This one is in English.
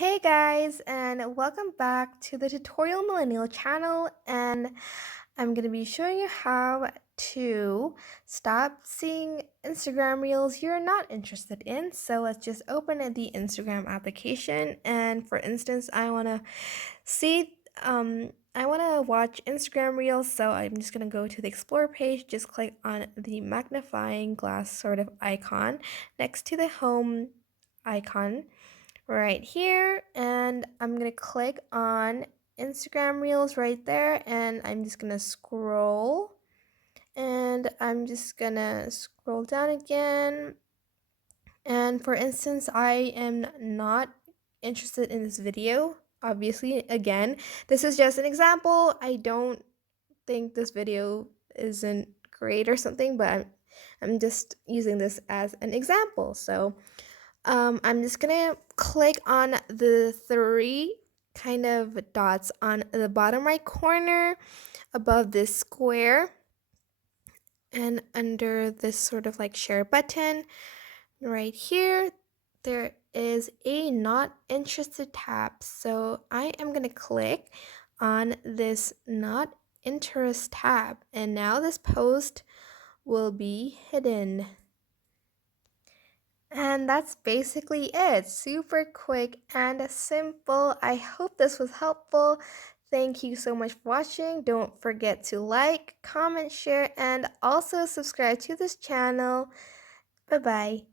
Hey guys, and welcome back to the Tutorial Millennial channel. And I'm going to be showing you how to stop seeing Instagram reels you're not interested in. So let's just open the Instagram application. And for instance, I want to watch Instagram reels. So I'm just going to go to the Explore page, just click on the magnifying glass sort of icon next to the home icon right here, and I'm gonna click on Instagram Reels right there, and I'm just gonna scroll, and I'm just gonna scroll down again. And for instance, I am not interested in this video. Obviously, again, this is just an example. I don't think this video isn't great or something, but I'm just using this as an example. So I'm just gonna click on the three kind of dots on the bottom right corner above this square and under this sort of like share button right here. There is a not interested tab. So I am gonna click on this not interest tab, and now this post will be hidden. And that's basically it. Super quick and simple. I hope this was helpful. Thank you so much for watching. Don't forget to like, comment, share, and also subscribe to this channel. Bye-bye.